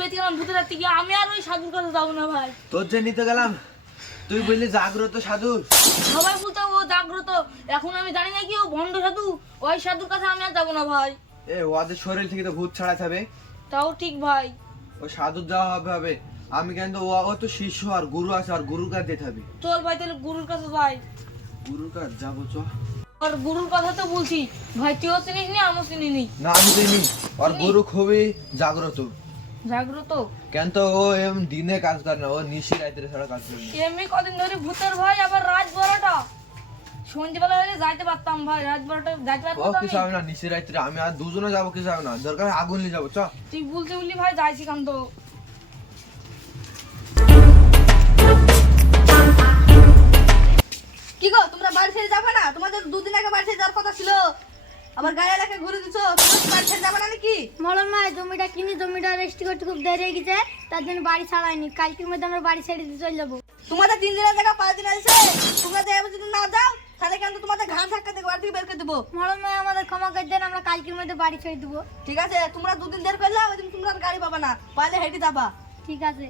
বেঁচে গেলাম ভূতের হাত থেকে, আমি আর ওই সাধুর কাছে যাবো না ভাই। তোর যে নিতে গেলাম তুই বললি জাগ্রত সাধু। সবাই বলতো ও জাগ্রত, এখন আমি জানি না কি ও ভণ্ড সাধু। ওই সাধুর কাছে আমি আর যাবো না ভাই। ওদের শরীর থেকে তো ভূত ছাড়াতে হবে। তাও ঠিক ভাই। ও সাধু যাওয়া হবে আমি কিন্তু ও তো শিষ্য আর গুরু আছে, আর গুরুর কাছে যেতে হবে। চল ভাই তাহলে গুরুর কাছে যাই। গুরুর কাছে যাবো চ। আর গুরুর কথা তো বলছি ভাই, তুইও চিনিস নি আমিও চিনি নি। না আমি চিনি, আর গুরু খুবই জাগ্রত। জাগ্রত কেন তো ও এমন দিনে কাজ করে না, ও নিশি রাত্রে ছাড়া কাজ করে না। এমনি কদিন ধরে ভূতের ভাই, আবার রাত 12টা সন্ধ্যেবেলা হলে যাইতে পারতাম ভাই, রাত 12টা যাইতে ও পারতাম কিছু হবে না, নিশি রাত্রে আমি আর দুজনে যাবো, কিছু হবে না, দরকার হয় আগুন নিয়ে যাবো চ। তুই বলতে বললি ভাই যাইছি কাম তো। কি গো তোমরা বাড়ি ছেড়ে যাবে না? তোমাদের দুদিন আগে বাড়ি ছেড়ে যাওয়ার কথা ছিল, আবার গায়ে এলাকায় ঘুরে দিছো। তোমরা বাড়ি ছেড়ে যাবে না নাকি? মলন ভাই জমিটা কিনি, জমিটা রেজিস্ট্রি করতে খুব দেরি হয়ে গেছে, তার জন্য বাড়ি ছাড়াইনি। কালকের মধ্যে আমরা বাড়ি ছেড়ে দিয়ে চলে যাবো। তোমাদের 3 দিনের জায়গা 5 দিন আছে, তোমরা যে এবার যদি না যাও তাহলে কিন্তু তোমাদের ঘাট ধাক্কা দিয়ে বাড়ি থেকে বের করে দেবো। মলন ভাই আমাদের ক্ষমা করে দেন, আমরা কালকের মধ্যে বাড়ি ছেড়ে দেবো। ঠিক আছে, তোমরা 2 দিন দেরি করলে ওই দিন তোমরা আর গাড়ি পাবা না, পাইলে হেঁটে যাবা। ঠিক আছে।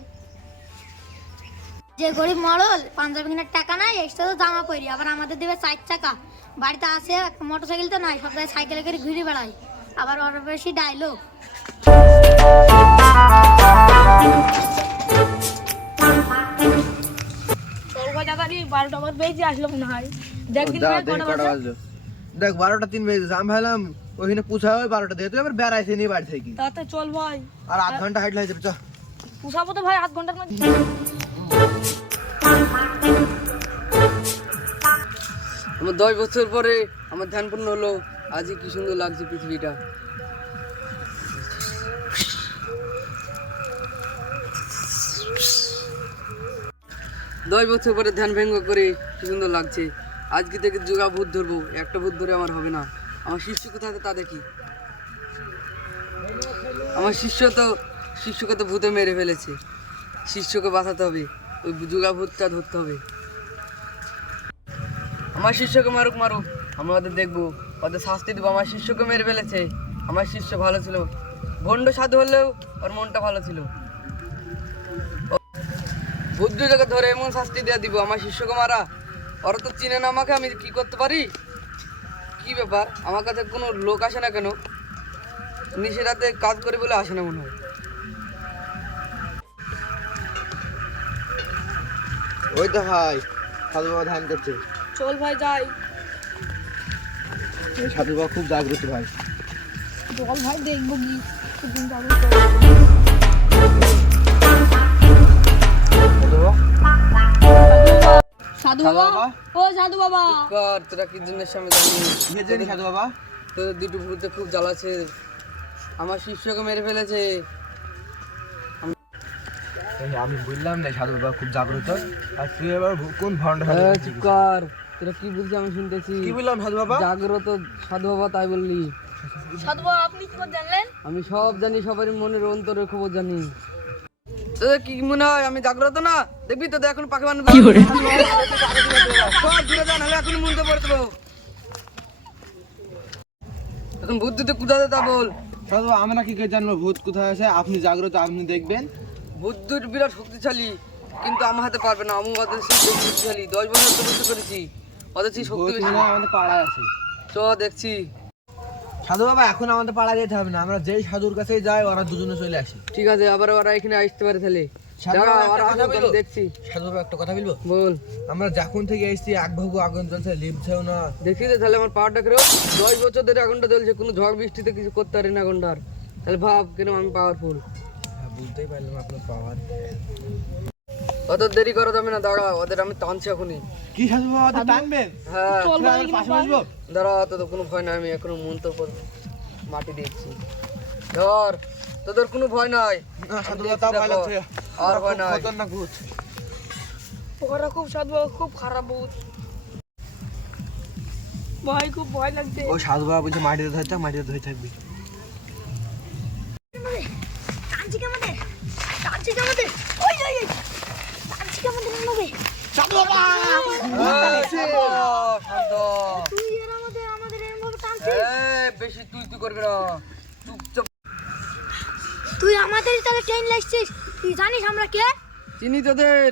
যে গরিব মরল পাঞ্জাবি কেনার টাকা নাই, এক্সট্রা তো জামা পরি, আবার আমাদের দেবে 4 চাকা। বাড়িতে আসে মোটর সাইকেল তো নাই, সব জায়গায় সাইকেলে করে ঘুরে বেড়াই, আবার ওর বেশি ডায়লগ। তোর ভাই জায়গাটি 12টা আবার বেজে আসলো মনে হয়। দেখ দিন ভাই কটা বাজে। দেখ 12টা 3 বেজে, আমি ভাবলাম ওইখানে পুছা হয় 12টা দিয়ে, তুই আবার বেড়াইছে নি বাড়ি থেকে। তাতে চল ভাই, আর আধ ঘন্টা হাঁটলে হয়ে যাবে চ। পুষাবো তো ভাই 8 ঘন্টার মধ্যে। আমার 10 বছর পরে আমার ধ্যান পূর্ণ হলো। আজকে কি সুন্দর লাগছে পৃথিবীটা। দশ বছর পরে ধ্যান ভঙ্গ করে কি সুন্দর লাগছে। আজকে থেকে যোগা ভূত ধরবো, একটা ভূত ধরে আমার হবে না। আমার শিষ্য কোথায় তা দেখি। আমার শিষ্যকে তো ভূতে মেরে ফেলেছে, শিষ্যকে বাঁচাতে হবে, ওই যোগা ভূতটা ধরতে হবে। আমার শিষ্যকে মারুক, আমরা ওদের দেখবো, ওদের শাস্তি দেবো। আমার শিষ্যকে মেরে ফেলেছে, আমার শিষ্য ভালো ছিল, ভণ্ড সাধু হলেও ওর মনটা ভালো ছিল। বুদ্ধটাকে ধরে এমন শাস্তি দেওয়া দিব, আমার শিষ্যকে মারা। ওরা তো চিনে না আমাকে, আমি কি করতে পারি? কি ব্যাপার, আমার কাছে কোনো লোক আসে না কেন? নিশে কাজ করে বলে আসে না মনে হয়। ওই তো ভাই সাধু বাবা ধ্যান করছে। চল ভাই যাই। এই সাধু বাবা খুব জাগ্রত ভাই। চল ভাই দেখবো কি কোন যাবো। সাধু বাবা, ও সাধু বাবা। কর, তোরা কি জন্য সামনে জানিস? কি জানি সাধু বাবা? তোদের দুটো ভূতে খুব জ্বালাচ্ছে, আমার শিষ্যকে মেরে ফেলেছে। আমি বললাম না সাধু বাবা খুব জাগ্রত, আর তুই এবার কোন ভণ্ড? চুপ কর, তোরা কি বলছিস আমি শুনতেছি। কি বললাম সাধু বাবা? জাগ্রত সাধু বাবা তাই বললি? সাধু বাবা আপনি কি করে জানলেন? আমি সব জানি, সবারই মনের অন্তরের খবর জানি। তোদের কি মনে হয় আমি জাগ্রত না? দেখবি তোদের এখন পাখি বানাবো। সব দূরে যান, হলে এখন মনতে পড়ে দেবো। এখন বুদ্ধিতে কুদাতে তা বল। সাধু বাবা আমরা কি করে জানবো ভূত কোথায় আছে? আপনি জাগ্রত, আপনি দেখবেন। বুদ্ধুর বিরাট শক্তিশালী, কিন্তু আমার হাতে পারবে না। আমি ওদের সেই শক্তিশালী, 10 বছর তপস্যা করেছি, ওদের সেই শক্তি ভূত বেশি। মনে হয় আমাদের পাড়ায় আছে। চ দেখছি। সাধু বাবা এখন আমাদের পাড়ায় যেতে হবে না, আমরা যেই সাধুর কাছে যাই ওরা দুজনে চলে আসি। ঠিক আছে, আবার ওরা এখানে আসতে পারে তাহলে। সাধু দাঁড়া, বাবা, ওরা একটা কথা আসুক, আমি বলবো? দেখছি। সাধু বাবা একটা কথা বলবো? বল। আমরা যখন থেকে এসেছি এক ভাগু আগুন জ্বলছে, লিপছেও না। দেখছি তো তাহলে আমার পাওয়ারটা কেরো 10 বছর ধরে আগুনটা জ্বলছে, কোনো ঝড় বৃষ্টিতে কিছু করতে পারি না আগুনটার। তাহলে ভাব কেন আমি পাওয়ারফুল। বুঝতেই পারলাম আপনার পাওয়ার। অত দেরি করা যাবে না, দাঁড়া, ওদের আমি টানছি এখনই। কি সাধু বাবা ওদের টানবেন? হ্যাঁ চল ভাই পাশে বসবো? দাঁড়া, তোদের কোনো ভয় নাই, আমি এখনো মন তো মাটি দিচ্ছি। ধর, তোদের কোনো ভয় নাই। না সাধু বাবা তাও ভয় লাগছে। আর ভয় নাই। খতরনাক ভূত। ওরা খুব সাধু বাবা খুব খারাপ ভূত ভাই, খুব ভয় লাগছে। ও সাধু বাবা বলছে মাটিতে ধরে থাক, মাটিতে ধরে থাকবি। সাধু বাবা শান্ত। তুই এর আমাদের এরকম ভাবে টানছিস? বেশি তুই করবি না, চুপচাপ। তুই আমাদের তাহলে ট্রেন লাগছিস, তুই জানিস আমরা কে? চিনি তোদের,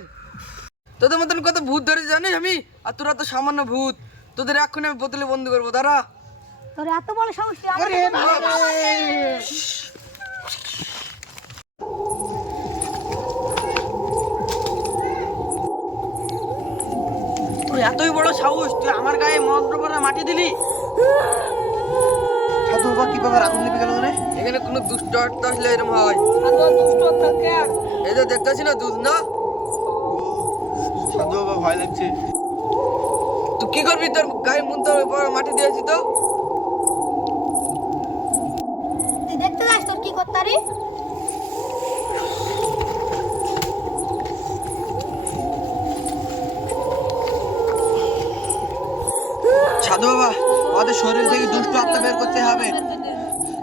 তোদের মতন কত ভূত ধরে জানিস আমি, আর তোরা তো সামান্য ভূত। তোদের এক্ষুনি আমি বোতলে বন্দি করবো, দাঁড়া। তোর এত বড় সাহস তুই আমাদের তোর এতই বড় সাহস, তুই আমার গায়ে মন্ত্র পড়া মাটি দিলি? সাধু বাবা কি ব্যাপার, আগুন লেগে গেল রে? এখানে কোনো দুষ্ট আত্মা আসলে এরকম হয়। সাধু দুষ্ট থাকে। এই যে দেখতেছি না দুধ না, সাধু বাবা ভয় লাগছে। তুই কি করবি? তোর গায়ে মন্ত্র পড়া মাটি দিয়েছি তো। তুই দেখতে যাস তোর কি করতে পারি। সাধু বাবা, আমাদের শরীর থেকে দুষ্ট আত্মা বের করতে হবে।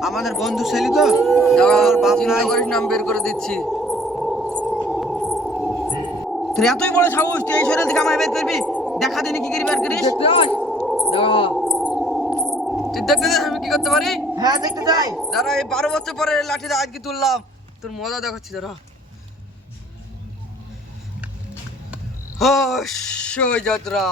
আমাদের বন্ধু ছেলে তো, দাঁড়া, ওর বাপ চিন্তা নাই। করিস না, আমি বের করে দিচ্ছি। তোর এতই বড় সাহস, তুই এই শরীর থেকে আমায় বের করবি? দেখা দিনি কি করি বের করিস? দেখতে আয়, দাঁড়া। তুই দেখতে যাস আমি কি করতে পারি? হ্যাঁ দেখতে যাই। দাঁড়া, এই 12 বছর পরে লাঠিটা আজকে তুললাম, তোর মজা দেখাচ্ছি, দাঁড়া। হই যাত্রা।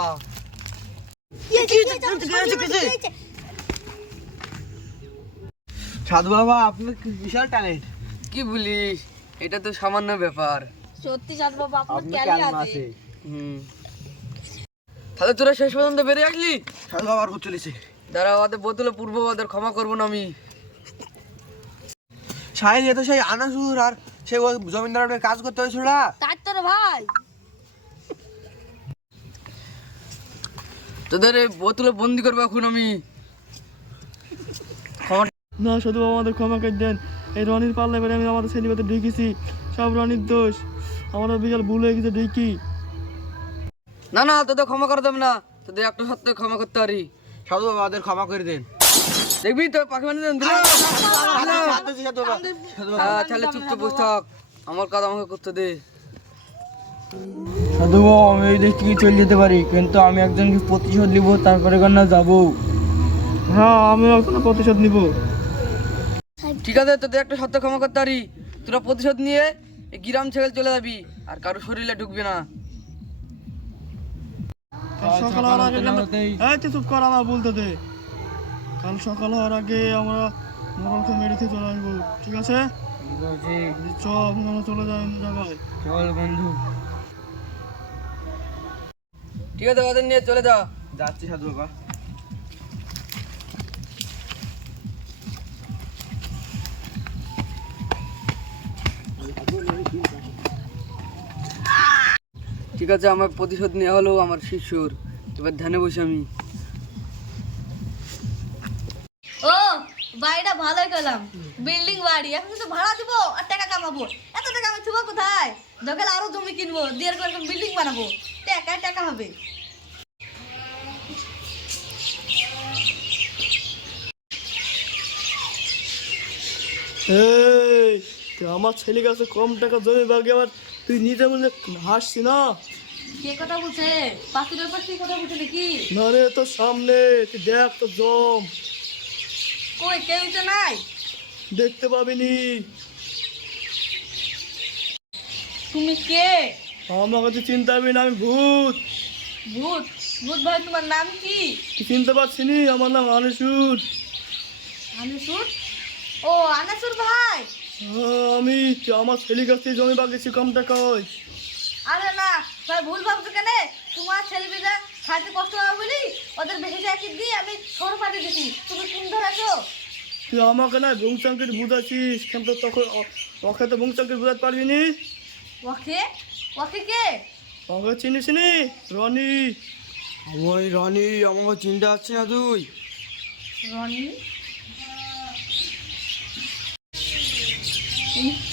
সাধু বাবা, আপনার কি বিশাল ট্যালেন্ট। কি বলিস, এটা তো সামান্য ব্যাপার। সত্যি সাধু বাবা আপনার আপনার ক্যালি ট্যালেন্ট আছে। আছে। হুম, তাহলে তোরা শেষ পর্যন্ত বেরিয়ে আসলি? সাধু বাবার ভূত চলেছে। দাঁড়া, ওদের বোতলে পূর্ব ওদের ক্ষমা করবো না আমি। সাহেব, এ তো সেই আনাসুর আর সেই ওই জমিদারের কাজ করতে হয়েছিল না? তাই তো রে ভাই। তোদের এই বোতলে বন্দি করবো এখন আমি। না শুধু আমাদের ক্ষমা করে দেন, এই রনির পাল্লা বেড়ে আমি আমাদের ছেলেবেতে ঢুকেছি, সব রনির দোষ, আমাদের বিশাল ভুল হয়ে গেছে ঢুকি। না না, তোদের ক্ষমা করে দেব না, তোদের একটা সত্য ক্ষমা করতে পারি। সাধু বাবা, ওদের ক্ষমা করে দেন। দেখবি তো পাখি বানিয়ে দেন, দিলাম। সাধু বাবা, সাধু বাবা। হ্যাঁ, তাহলে চুপচাপ বসে থাক, আমার কাজ আমাকে করতে দে। সাধু বাবা, আমি এই দেশ থেকে চলে যেতে পারি, কিন্তু আমি একজনকে প্রতিশোধ নিব, তারপরে না যাবো। হ্যাঁ, আমি এখন প্রতিশোধ নিব। ঠিক আছে, তোদের একটা সত্য ক্ষমা করতে পারি। তোরা প্রতিশোধ নিয়ে এই গ্রাম ছেড়ে চলে যাবি, আর কারো শরীরে ঢুকবি না। কাল সকাল হওয়ার আগে এই তুই চুপ কর, আমার বলতে দে। কাল সকাল হওয়ার আগে আমরা মোড়লকে মেরেতে চলে আসবো, ঠিক আছে? চল আমরা চলে যাই অন্য জায়গায়। চল বন্ধু। ঠিক আছে, ওদের নিয়ে চলে যা। যাচ্ছি সাধু বাবা। ঠিক আছে, আমার প্রতিশোধ নেওয়া হলো আমার শিষ্যর, এবার ধ্যানে বসে আমি। ও বাড়িটা ভালোই করলাম, বিল্ডিং বাড়ি, এখন কিন্তু ভাড়া দিব আর টাকা কামাবো। এত টাকা আমি থুবো কোথায়? দরকার আরো জমি কিনবো, দিয়ে এরকম বিল্ডিং বানাবো, টাকা টাকা হবে। এই তুই আমার ছেলে কাছে কম টাকা জমি বাগে, আবার তুই নিজে মনে হাসছি না? কে কথা বলছে? পাখির পাশে কথা বলছে নাকি? না রে, তোর সামনে তুই দেখ তো জম, কই কেউ তো নাই, দেখতে পাবিনি। তুমি কে? আমাকে তুই চিনতে পারবি না, আমি ভূত। ভূত? ভূত ভাই তোমার নাম কি? তুই চিনতে পারছিনি? আমার নাম আনিসুর। আনাসুর? ও আনাসুর ভাই। আমি আমার ছেলের কাছ থেকে জমি বাগেছি কম টাকায়। আরে না ভাই, ভুল ভাবছো কেন? তোমার ছেলে মেয়েরা খাইতে কষ্ট হবে বলি ওদের বেশি চাকরি দিয়ে আমি সর পাঠিয়ে দিছি, তুমি কোন ধর আছো? তুই আমাকে না ভুংচাঙ্কির বুঝাচ্ছিস, কিন্তু তখন ওকে তো ভুংচাঙ্কির বুঝাতে পারবি নি। ওকে? ওকে কে? ওকে চিনিস নি? রনি। ওই রনি, আমাকে চিনতে পারছি না তুই? রনি?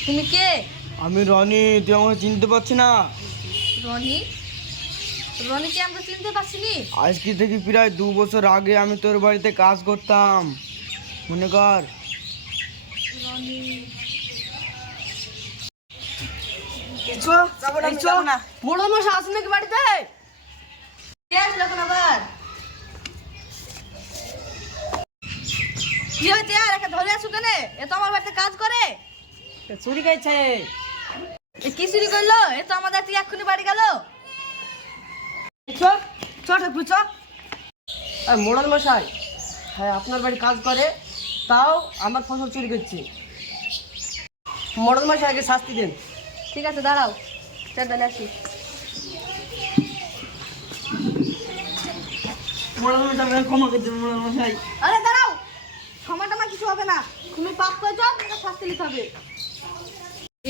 তুমি কে? আমি রনি, তুই আমাকে চিনতে পারছি না? রনি? রনিকে আমরা চিনতে পারছি নি। আজকে থেকে প্রায় 2 বছর আগে আমি তোর বাড়িতে কাজ করতাম, মনে কর। বড় মশা আছে নাকি বাড়িতে? কে আসলো এখন আবার? কি হয়েছে আর একে ধরে আসো কেন? এ তো আমার বাড়িতে কাজ করে। চুরি গেছে। এ কি চুরি করলো? এ তো আমাদের তুই এক্ষুনি বাড়ি গেল। মোড়ল মশাই, হ্যাঁ আপনার বাড়ি কাজ করে, তাও আমার ফসল চুরি করছে। মোড়ল মশাই আগে শাস্তি দেন। ঠিক আছে দাঁড়াও, চেয়ারটা আসি। মোড়ল মশাই ক্ষমা করে দেবেন। মোড়ল মশাই, আরে দাঁড়াও, ক্ষমা টমা কিছু হবে না, তুমি পাপ করেছো, তোমাকে শাস্তি নিতে হবে।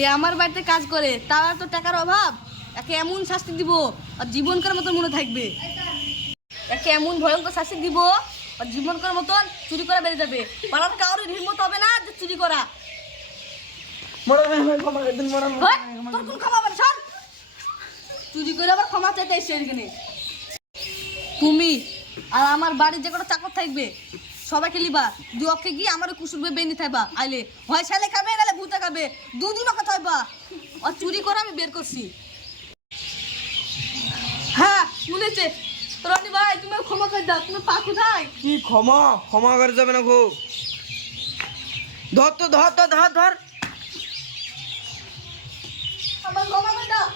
এ আমার বাড়িতে কাজ করে, তার তো টাকার অভাব, একে এমন শাস্তি দিব আর জীবনকার মতন মনে থাকবে। একে এমন ভয়ঙ্কর শাস্তি দিব আর জীবনকার মতন চুরি করা বেড়ে যাবে। পাড়ার কারোর হিম্মত হবে না যে চুরি করা। মোড়ল মশাই ক্ষমা করে দেন। মোড়ল হ্যাঁ, তোর কোন ক্ষমা হবে না, সর। চুরি করে আবার ক্ষমা চাইতে এসে এখানে। তুমি আর আমার বাড়ির যে কটা চাকর থাকবে সবাইকে লিবা, দু অক্ষে গিয়ে আমার কুসুরবে বেনি থাকবা। আইলে হয় ছেলে খাবে নাহলে ভূতে খাবে, দুদিন ওকে থাকবা। আর চুরি করে আমি বের করছি। হ্যাঁ শুনেছে রনি ভাই, তুমি ক্ষমা করে দাও। তুমি পা কোথায়? কি ক্ষমা? ক্ষমা করে যাবে না গো। ধর তো, ধর তো, ধর ধর। আমার ক্ষমা করে দাও।